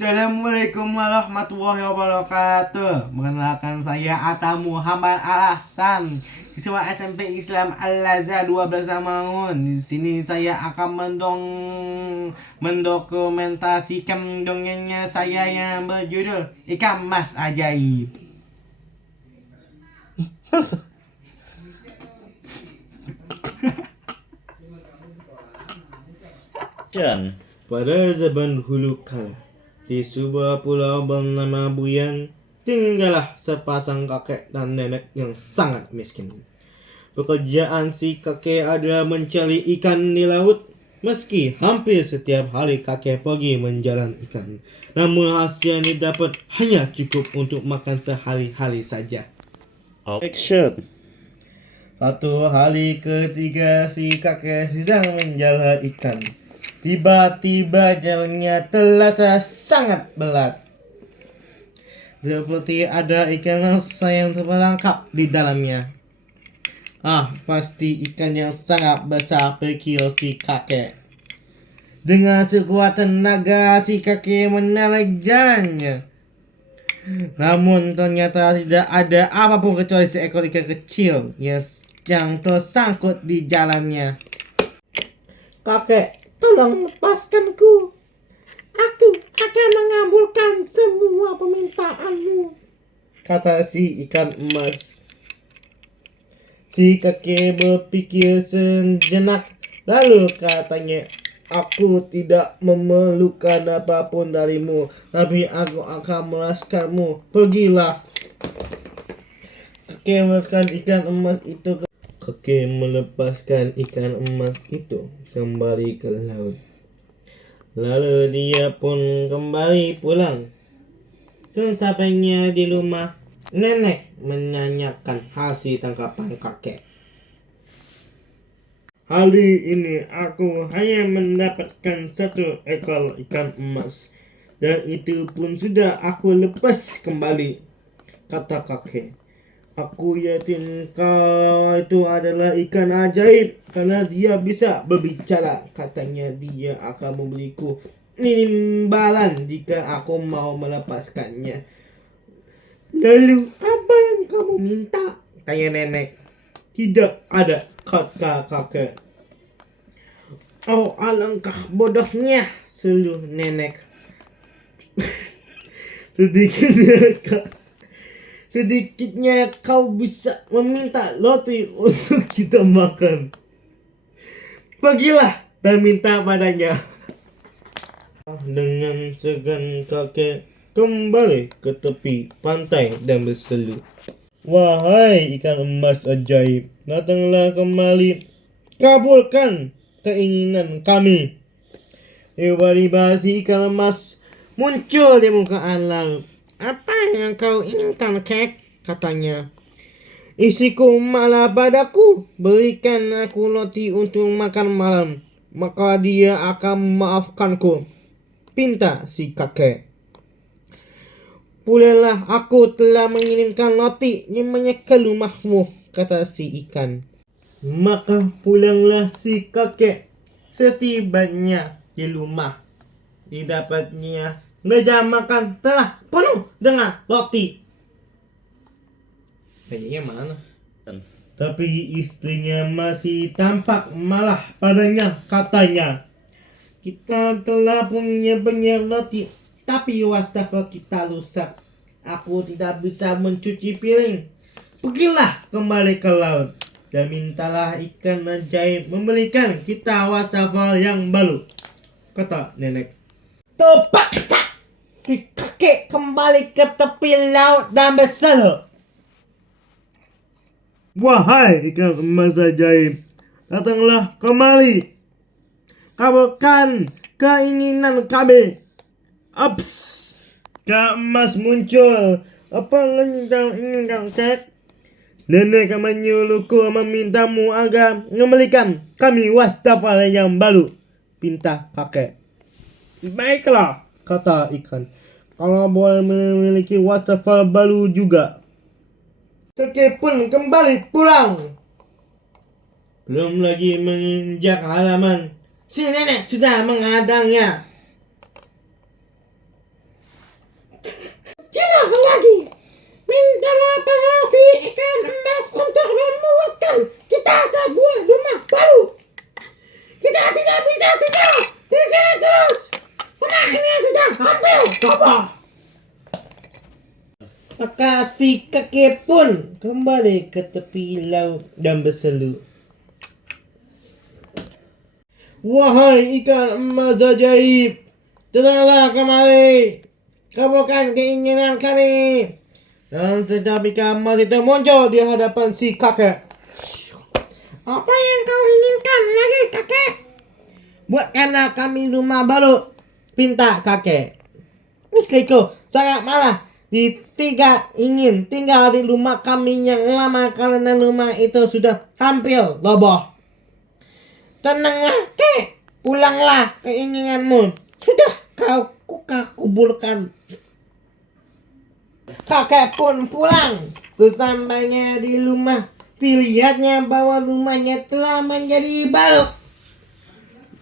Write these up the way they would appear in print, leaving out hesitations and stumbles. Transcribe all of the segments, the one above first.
Assalamualaikum warahmatullahi wabarakatuh. Mengenalkan saya Atta Muhammad Al-Ahsan, siswa SMP Islam Al-Azhar 12 Mangun. Di sini saya akan mendokumentasikan dongengnya saya yang berjudul Ikan Mas Ajaib. Pada zaman dahulu kala, di sebuah pulau bernama Buyan, tinggallah sepasang kakek dan nenek yang sangat miskin. Pekerjaan si kakek adalah mencari ikan di laut. Meski hampir setiap hari kakek pergi menjalan ikan, namun hasil yang didapat hanya cukup untuk makan sehari-hari saja. Action. Satu hari ketiga si kakek sedang menjalar ikan. Tiba-tiba jalannya terasa sangat berat. Seperti ada ikan lasa yang terperangkap di dalamnya. Pasti ikan yang sangat besar, pikir si kakek. Dengan sekuat tenaga si kakek menarik jalannya. Namun ternyata tidak ada apapun kecuali seekor ikan kecil yang tersangkut di jalannya. "Kakek, tolong lepaskanku. Aku akan mengabulkan semua permintaanmu," kata si ikan emas. Si kakek berpikir sejenak, lalu katanya, "Aku tidak memerlukan apapun darimu, tapi aku akan melepaskanmu. Pergilah." Kakek melepaskan ikan emas itu. Kakek melepaskan ikan emas itu kembali ke laut. Lalu dia pun kembali pulang. Sesampainya di rumah, nenek menanyakan hasil tangkapan kakek. "Hari ini aku hanya mendapatkan 1 ekor ikan emas, dan itu pun sudah aku lepas kembali," kata kakek. "Aku yakin kalau itu adalah ikan ajaib karena dia bisa berbicara. Katanya dia akan memberiku imbalan jika aku mau melepaskannya." "Lalu apa yang kamu minta?" tanya nenek. "Tidak ada," kata kakek. "Oh, alangkah bodohnya," seluruh nenek. Sedikitnya kau bisa meminta roti untuk kita makan. Pergilah dan minta padanya." Dengan segan kakek kembali ke tepi pantai dan berseru, "Wahai ikan emas ajaib, datanglah kemari, kabulkan keinginan kami." Tiba-tiba si ikan emas muncul di permukaan laut. "Apa yang kau inginkan, kek?" katanya. "Isiku malah padaku, berikan aku roti untuk makan malam, maka dia akan memaafkanku," pinta si kakek. "Pulanglah, aku telah mengirimkan roti nyemanya ke rumahmu," kata si ikan. Maka pulanglah si kakek. Setibanya di rumah, didapatnya meja makan telah penuh dengan roti. Kayaknya mana? Tapi istrinya masih tampak malah padanya, katanya, "Kita telah punya banyak roti, tapi wastafel kita rusak. Aku tidak bisa mencuci piring. Pergilah kembali ke laut dan mintalah ikan ajaib memberikan kita wastafel yang baru," kata nenek. Terpaksa si kakek kembali ke tepi laut dan berseru, "Wahai ikan emas ajaib, datanglah kemari, kabulkan keinginan kami." Ups, Kak Emas muncul. "Apa lagi kau inginkan, kek?" "Nenek menyuruhku memintamu agar memberikan kami wastafel yang baru," pinta kakek. "Baiklah," kata ikan, "kalau boleh memiliki wastafel baru juga." Kakek pun kembali pulang. Belum lagi menginjak halaman, si nenek sudah menghadangnya. Istilah lagi. Mintalah pada si ikan emas untuk membuatkan kita sebuah rumah baru. Kita tidak bisa tinggal di sini terus. Rumah ini sudah hampir kokoh. Maka si kakek pun kembali ke tepi laut dan berseru. Wahai ikan emas ajaib, datanglah kemari, kabulkan keinginan kami. Dan sejak ikan emas itu muncul di hadapan si kakek. Apa yang kau inginkan lagi, kakek? Buatkanlah kami rumah baru, pinta kakek. Istriku sangat marah. Ingin tinggal di rumah kami yang lama karena rumah itu sudah hampir roboh. Tenanglah, kek. Pulanglah keinginanmu. Sudah kau kubulkan. Kakek pun pulang. Sesampainya di rumah, dilihatnya bahwa rumahnya telah menjadi baru.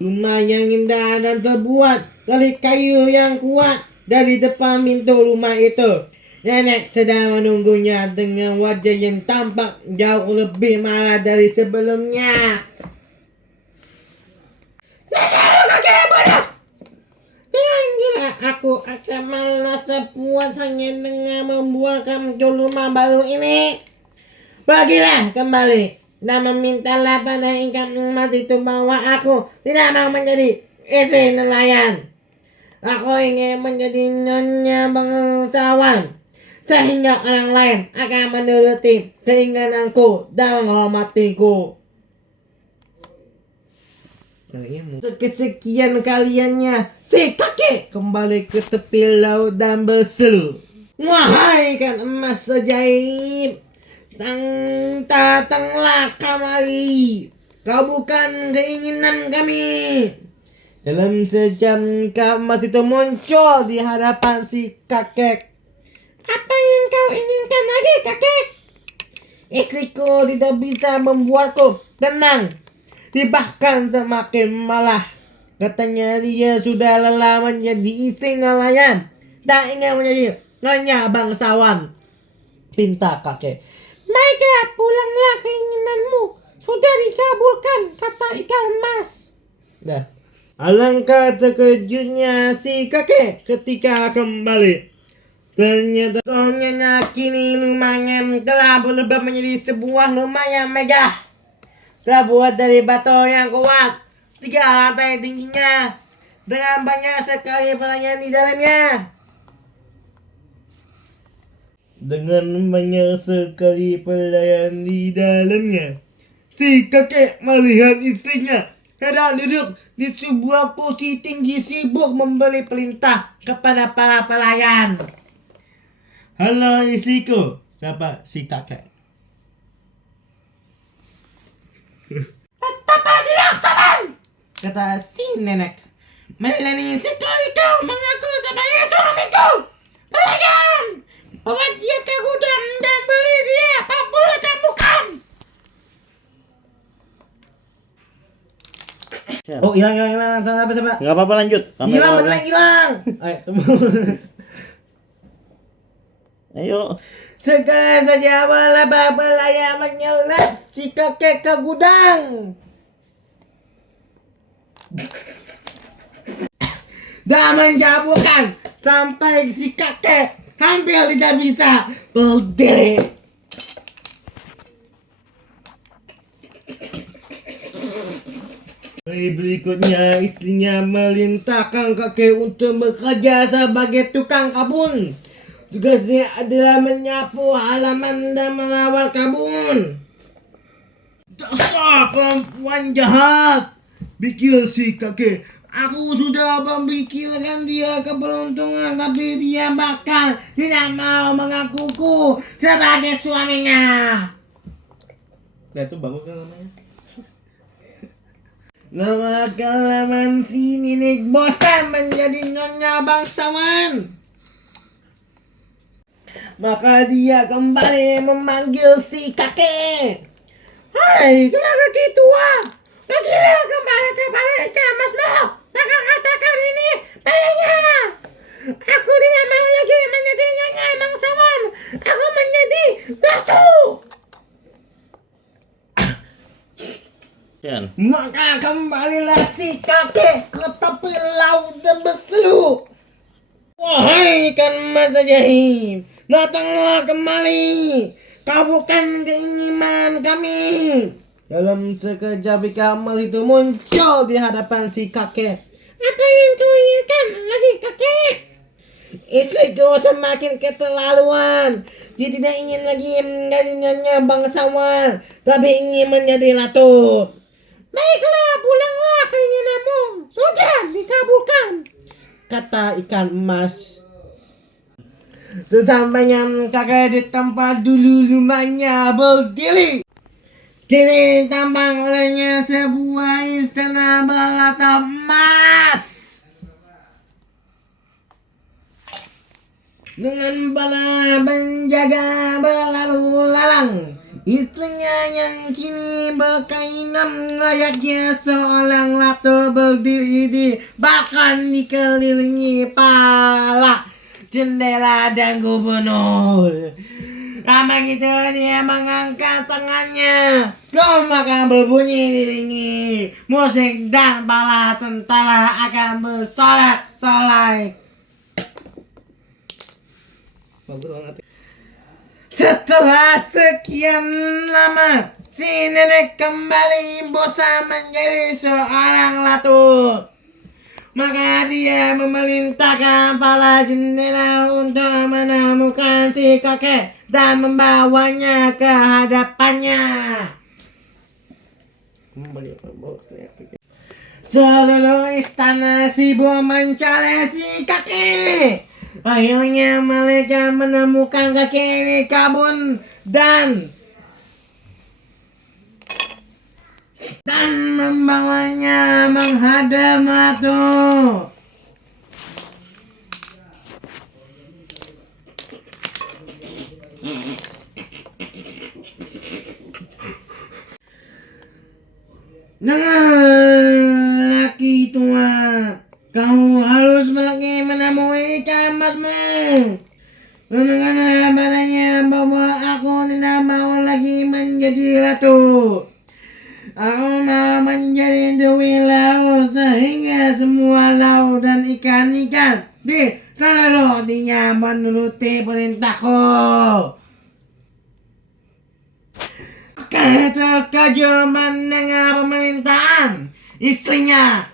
Rumah yang indah dan terbuat dari kayu yang kuat. Dari depan pintu rumah itu, nenek sedang menunggunya dengan wajah yang tampak jauh lebih marah dari sebelumnya. Dasar kakek bodoh! Kira-kira aku akan merasa puas hanya dengan membuatkan rumah baru ini? Pergilah kembali dan memintalah pada ikan emas itu bahwa aku tidak mau menjadi istri nelayan. Aku ingin menjadi nyonya bangsawan, sehingga orang lain akan menuruti keinginanku dan menghormatiku. Kesekian kaliannya, si kakek kembali ke tepi laut dan berseru. Wahai ikan emas ajaib, datanglah kemari, kabulkan keinginan kami. Dalam sejam ikan emas itu muncul di hadapan si kakek. Apa yang kau inginkan lagi, kakek? Istriku tidak bisa membuatku tenang. Bahkan semakin malah. Katanya dia sudah lelah menjadi istri nelayan. Tak ingin menjadi nyonya bangsawan. Pinta kakek. Baiklah, pulanglah keinginanmu. Sudah dikabulkan, kata ikan emas. Dah. Alangkah terkejutnya si kakek ketika kembali. Ternyata kini rumahnya telah berubah menjadi sebuah rumah yang megah. Terbuat dari batu yang kuat, 3 lantai tingginya, dengan banyak sekali pelayan di dalamnya. Si kakek melihat istrinya sedang duduk di sebuah kursi tinggi sibuk memberi perintah kepada para pelayan. Halo istriku, sapa si kakek. Betapa dilaksanan, kata si nenek. Melani sekali kau mengaku sebagai suamiku. Pelayan, bawa dia ke gudang dan beli dia 40 cambukan. Oh hilang sampai. Nggak apa-apa, lanjut. Hilang. Ayo tunggu. Ayo. Segera saja para pelayan menyeret si kakek ke gudang dan menjabulkan sampai si kakek hampir tidak bisa berdiri. Berikutnya istrinya memerintahkan kakek untuk bekerja sebagai tukang kebun. Tugasnya adalah menyapu halaman dan merawat kebun. Dasar perempuan jahat, pikir si kakek. Aku sudah memikirkan dia keberuntungan, tapi dia bahkan tidak mau mengakuku sebagai suaminya. Nah itu bagus kan namanya. Lama-kelamaan si nenek bosan menjadi nyonya bangsawan. Maka dia kembali memanggil si kakek. Hai, kakek tua, pergilah kembali kepada ikan emasmu. Maka katakan ini padanya. Aku tidak mau lagi menjadi nyonya Maka kembalilah si kakek ke tepi laut dan berseru, "Wahai ikan emas ajaib, datanglah kemari, kabulkan keinginan kami." Dalam sekejap ikan emas itu muncul di hadapan si kakek. "Apa yang kau inginkan lagi, kakek?" "Istriku semakin keterlaluan. Dia tidak ingin lagi menjadinya bangsawan, tapi ingin menjadi ratu." "Baiklah, pulanglah keinginanmu. Sudah dikabulkan," kata ikan emas. Sesampainya kakek di tempat dulu rumahnya berdiri, kini tampak olehnya sebuah istana berlatap emas. Dengan para penjaga berlalu lalang, istrinya yang kini berkainan layaknya seorang ratu berdiri di bahkan dikelilingi para jendela dan gubernur. Ramai gitu dia mengangkat tangannya, maka berbunyi diringi musik dan para tentara akan bersorak-sorai. Setelah sekian lama, si nenek kembali bosan menjadi seorang ratu. Maka dia memerintahkan para jendela untuk menemukan si kakek dan membawanya ke hadapannya. Seluruh istana sibuk mencari si kakek. Akhirnya mereka menemukan kakek ini kabur dan membawanya menghadap ratu. "Dengar, laki tua, kau harus pergi menemui ikan emasmu. Katakanlah padanya bahwa aku tidak mau lagi menjadi ratu. Aku mau menjadi dewi laut sehingga semua laut dan ikan-ikan di seluruh dunia menuruti perintahku." Kakek terkejut mendengar permintaan istrinya.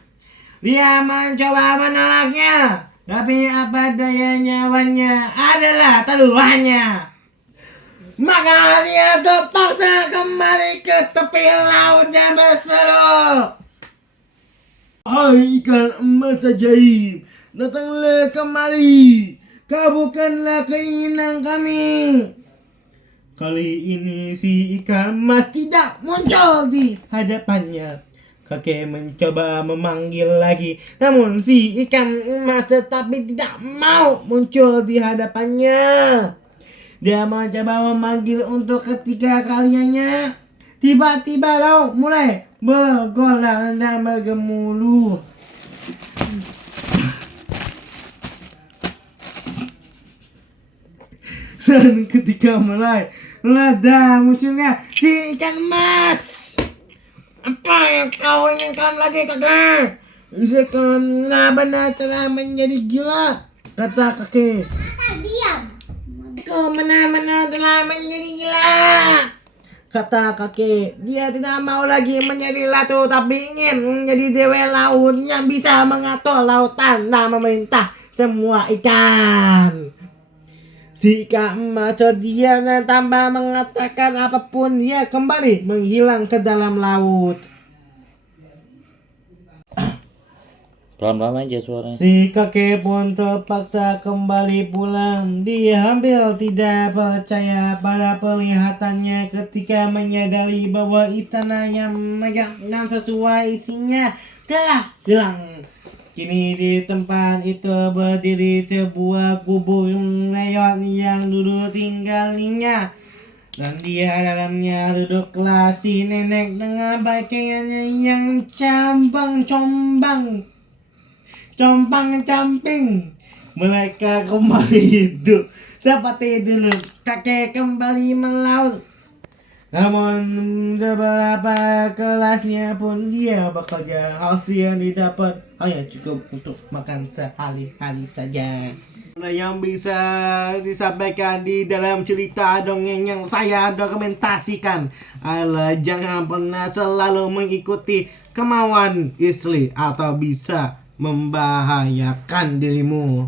Dia mencoba menolaknya, tapi apa daya nyawanya adalah taruhannya. Maka dia terpaksa kembali ke tepi laut dan berseru, "Hai ikan emas ajaib, datanglah kemari, kabulkanlah keinginan kami." Kali ini si ikan emas tidak muncul di hadapannya. Kakek mencoba memanggil lagi, namun si ikan emas tetapi tidak mau muncul di hadapannya. Dia mencoba memanggil untuk ketiga kalinya. Tiba-tiba laut mulai bergolak dan bergemuruh. Dan ketika mulai reda munculnya si ikan emas. "Apa yang kau inginkan lagi, kakek?" "Istriku benar-benar telah menjadi gila," kata kakek. "Diam. Aku benar-benar telah menjadi gila," kata kakek. Dia tidak mau lagi menjadi ratu, tapi ingin menjadi dewa laut yang bisa mengatur lautan dan memerintah semua ikan. Si ikan emas terdiam dan tanpa mengatakan apapun dia kembali menghilang ke dalam laut. Pelan-pelan aja suaranya. Si kakek pun terpaksa kembali pulang. Dia hampir tidak percaya pada penglihatannya ketika menyadari bahwa istana yang megah dan sesuai isinya telah hilang. Kini di tempat itu berdiri sebuah kubur lewat yang dulu tinggalinya. Dan di dalamnya duduklah si nenek dengan pakaiannya yang compang-camping. Mereka kembali hidup seperti dulu. Kakek kembali melaut Namun seberapa kelasnya pun dia bekerja, hasil yang didapat hanya cukup untuk makan sehari-hari saja. Yang bisa disampaikan di dalam cerita dongeng yang saya dokumentasikan adalah jangan pernah selalu mengikuti kemauan istri atau bisa membahayakan dirimu.